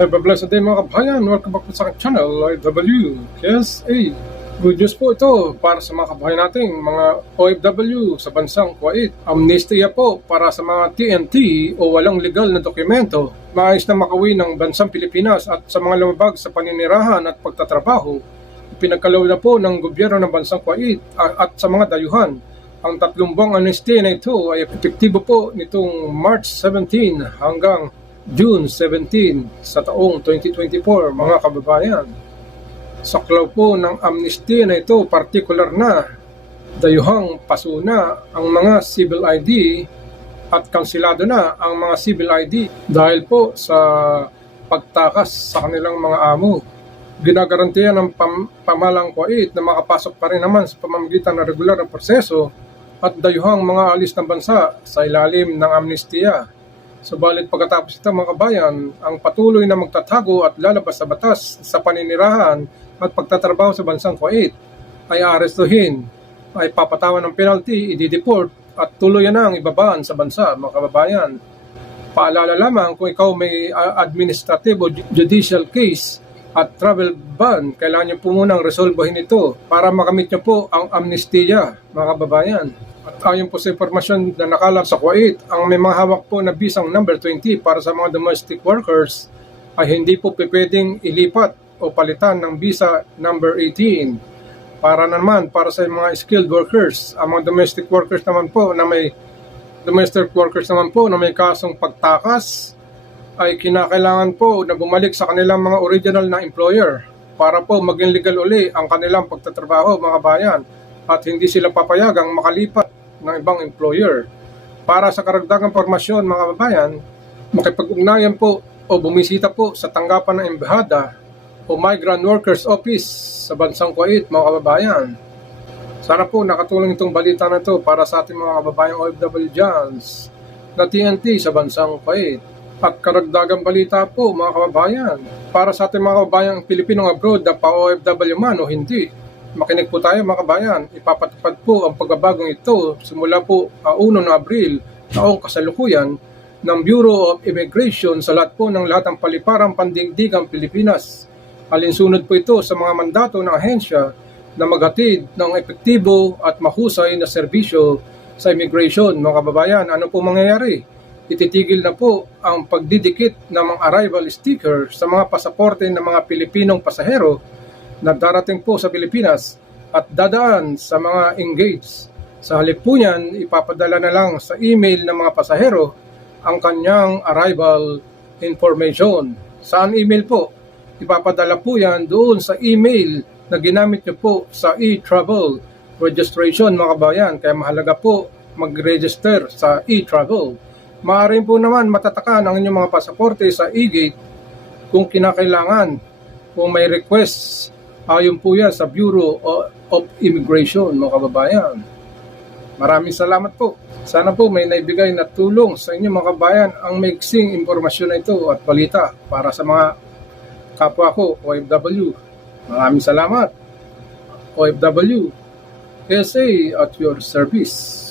Blessed day mga kabayan. Welcome back sa aking channel, IW KSA. Good news po ito para sa mga kabayan nating mga OFW sa bansang Kuwait. Amnestia po para sa mga TNT o walang legal na dokumento. Maayos na makawi ng bansang Pilipinas at sa mga lumabag sa paninirahan at pagtatrabaho. Pinagkalaw na po ng gobyerno ng bansang Kuwait at at sa mga dayuhan. Ang tatlong buwang amnestia na ito ay epektibo po nitong March 17 hanggang June 17 sa taong 2024 mga kababayan. Saklaw po ng amnesty na ito partikular na dayuhang pasuna ang mga civil ID at kansilado na ang mga civil ID dahil po sa pagtakas sa kanilang mga amo. Ginagarantiya ng pam- pamalang na makapasok pa rin naman sa pamamagitan ng regular na proseso at dayuhang mga alis ng bansa sa ilalim ng amnestiya. Subalit pagkatapos ito mga kabayan, ang patuloy na magtatago at lalabas sa batas sa paninirahan at pagtatrabaho sa bansang Kuwait ay arestuhin, ay papatawan ng penalty, i-deport at tuluyan na ang ibabaan sa bansa mga kababayan. Paalala lamang kung ikaw may uh, administrative o ju- judicial case at travel ban, kailangan niyo po munang resolbahin ito para makamit niyo po ang amnestiya mga kababayan. At ayon po sa impormasyon na nakalap sa Kuwait, ang may mga hawak po na bisang number 20 para sa mga domestic workers ay hindi po pwedeng ilipat o palitan ng visa number 18. Para naman para sa mga skilled workers, ang mga domestic workers naman po na may domestic workers naman po na may kasong pagtakas ay kinakailangan po na bumalik sa kanilang mga original na employer para po maging legal uli ang kanilang pagtatrabaho mga bayan at hindi sila papayagang makalipat ng ibang employer. Para sa karagdagang formasyon mga kababayan, makipag-ugnayan po o bumisita po sa tanggapan ng embahada o Migrant Workers Office sa bansang Kuwait mga kababayan. Sana po nakatulong itong balita na ito para sa ating mga kababayang OFW dyan na TNT sa bansang Kuwait. At karagdagang balita po mga kababayan para sa ating mga kababayang Pilipinong abroad na pa-OFW man o hindi. Makinig po tayo mga kabayan, ipapatupad po ang pagbabagong ito simula po uh, 1 na Abril taong kasalukuyan ng Bureau of Immigration sa lahat po ng lahat ng paliparang pandigdigang Pilipinas. Alinsunod po ito sa mga mandato ng ahensya na maghatid ng epektibo at mahusay na serbisyo sa immigration. Mga kababayan, ano po mangyayari? Ititigil na po ang pagdidikit ng mga arrival sticker sa mga pasaporte ng mga Pilipinong pasahero na darating po sa Pilipinas at dadaan sa mga engaged. Sa halip po niyan, ipapadala na lang sa email ng mga pasahero ang kanyang arrival information. Saan email po? Ipapadala po yan doon sa email na ginamit niyo po sa e-travel registration mga kabayan. Kaya mahalaga po mag-register sa e-travel. Maaari po naman matatakan ang inyong mga pasaporte sa e-gate kung kinakailangan. Kung may request, ayon po yan sa Bureau of Immigration mga kababayan. Maraming salamat po. Sana po may naibigay na tulong sa inyo mga kabayan ang maiksing impormasyon na ito at balita para sa mga kapwa ko, OFW. Maraming salamat. OFW, SA at your service.